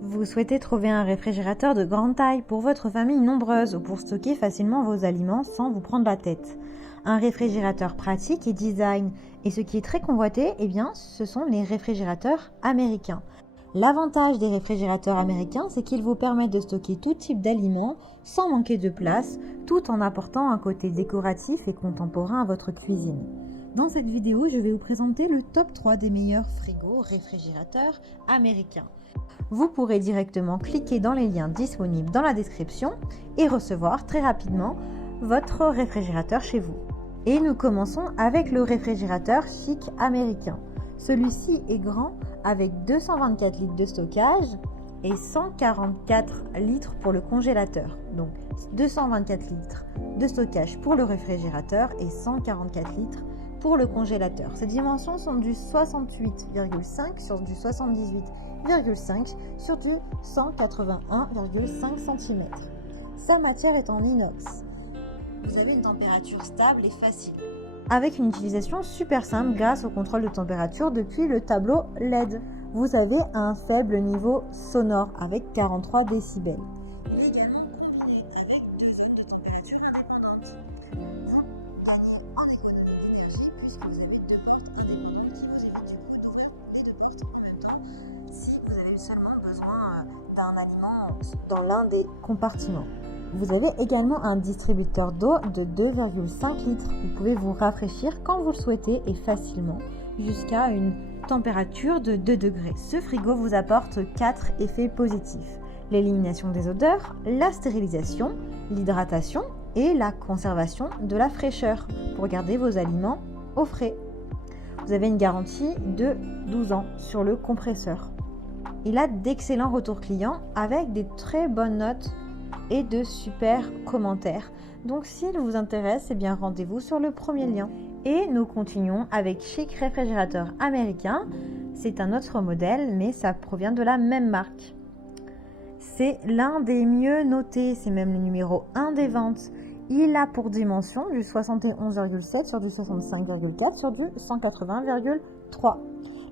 Vous souhaitez trouver un réfrigérateur de grande taille pour votre famille nombreuse ou pour stocker facilement vos aliments sans vous prendre la tête. Un réfrigérateur pratique et design. Et ce qui est très convoité, ce sont les réfrigérateurs américains. L'avantage des réfrigérateurs américains, c'est qu'ils vous permettent de stocker tout type d'aliments sans manquer de place, tout en apportant un côté décoratif et contemporain à votre cuisine. Dans cette vidéo, je vais vous présenter le top 3 des meilleurs frigos réfrigérateurs américains. Vous pourrez directement cliquer dans les liens disponibles dans la description et recevoir très rapidement votre réfrigérateur chez vous. Et nous commençons avec le réfrigérateur chic américain. Celui-ci est grand avec 224 litres de stockage et 144 litres pour le congélateur. Donc 224 litres de stockage pour le réfrigérateur et 144 litres pour le congélateur. Ces dimensions sont du 68,5 sur du 78,5 sur du 181,5 cm. Sa matière est en inox. Vous avez une température stable et facile, avec une utilisation super simple grâce au contrôle de température depuis le tableau LED. Vous avez un faible niveau sonore avec 43 décibels. Vous pouvez également combiner avec 2 zones de température indépendantes. Vous gagnez en économie d'énergie puisque vous avez 2 portes indépendantes qui vous évitent d'ouvrir les 2 portes en même temps si vous avez seulement besoin d'un aliment dans l'un des compartiments. Vous avez également un distributeur d'eau de 2,5 litres. Vous pouvez vous rafraîchir quand vous le souhaitez et facilement jusqu'à une température de 2 degrés. Ce frigo vous apporte 4 effets positifs. L'élimination des odeurs, la stérilisation, l'hydratation et la conservation de la fraîcheur pour garder vos aliments au frais. Vous avez une garantie de 12 ans sur le compresseur. Il a d'excellents retours clients avec des très bonnes notes et de super commentaires. Donc s'il vous intéresse, rendez-vous sur le premier lien. Et nous continuons avec Chic Réfrigérateur Américain. C'est un autre modèle, mais ça provient de la même marque. C'est l'un des mieux notés, c'est même le numéro 1 des ventes. Il a pour dimension du 71,7 sur du 65,4 sur du 180,3.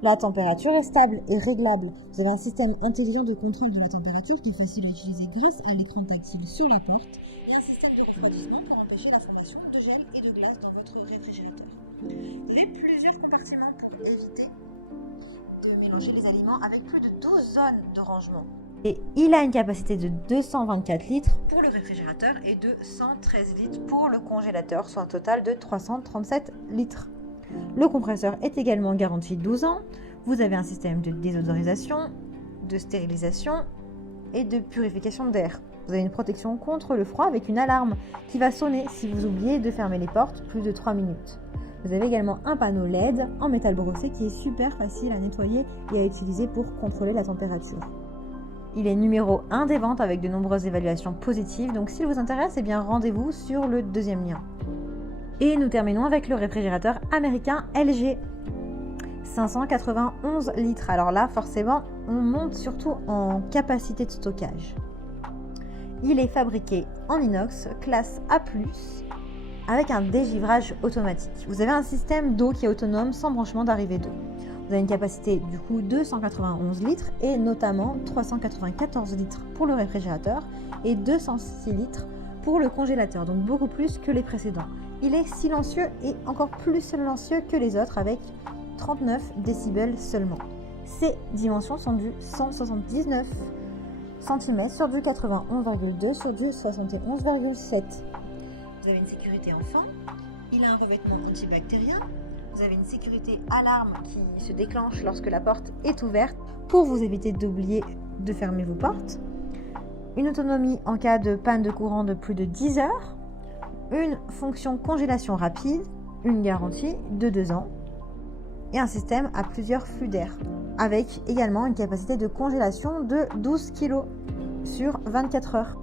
La température est stable et réglable. Vous avez un système intelligent de contrôle de la température qui est facile à utiliser grâce à l'écran tactile sur la porte et un système de refroidissement pour empêcher la formation de gel et de glace dans votre réfrigérateur. Vous avez plusieurs compartiments pour éviter de mélanger les aliments avec plus de 12 zones de rangement. Et il a une capacité de 224 litres pour le réfrigérateur et de 113 litres pour le congélateur, soit un total de 337 litres. Le compresseur est également garanti 12 ans. Vous avez un système de désodorisation, de stérilisation et de purification d'air. Vous avez une protection contre le froid avec une alarme qui va sonner si vous oubliez de fermer les portes plus de 3 minutes. Vous avez également un panneau LED en métal brossé qui est super facile à nettoyer et à utiliser pour contrôler la température. Il est numéro 1 des ventes avec de nombreuses évaluations positives. Donc s'il vous intéresse, rendez-vous sur le deuxième lien. Et nous terminons avec le réfrigérateur américain LG. 591 litres. Alors là, forcément, on monte surtout en capacité de stockage. Il est fabriqué en inox, classe A+, avec un dégivrage automatique. Vous avez un système d'eau qui est autonome sans branchement d'arrivée d'eau. Vous avez une capacité du coup de 191 litres et notamment 394 litres pour le réfrigérateur et 206 litres pour le congélateur, donc beaucoup plus que les précédents. Il est silencieux et encore plus silencieux que les autres avec 39 décibels seulement. Ses dimensions sont du 179 cm sur du 91,2 sur du 71,7. Vous avez une sécurité enfant, il a un revêtement antibactérien, vous avez une sécurité alarme qui se déclenche lorsque la porte est ouverte pour vous éviter d'oublier de fermer vos portes, une autonomie en cas de panne de courant de plus de 10 heures, une fonction congélation rapide, une garantie de 2 ans et un système à plusieurs flux d'air avec également une capacité de congélation de 12 kg sur 24 heures.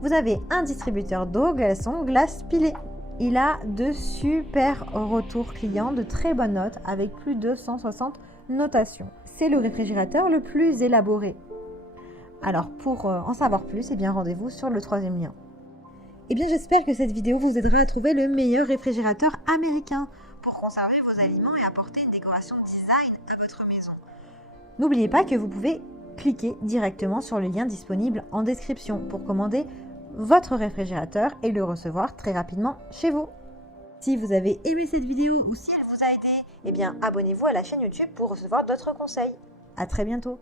Vous avez un distributeur d'eau glaçon glace pilée. Il a de super retours clients, de très bonnes notes avec plus de 160 notations. C'est le réfrigérateur le plus élaboré. Alors pour en savoir plus, rendez-vous sur le troisième lien. J'espère que cette vidéo vous aidera à trouver le meilleur réfrigérateur américain pour conserver vos aliments et apporter une décoration design à votre maison. N'oubliez pas que vous pouvez cliquez directement sur le lien disponible en description pour commander votre réfrigérateur et le recevoir très rapidement chez vous. Si vous avez aimé cette vidéo ou si elle vous a aidé, eh bien abonnez-vous à la chaîne YouTube pour recevoir d'autres conseils. À très bientôt.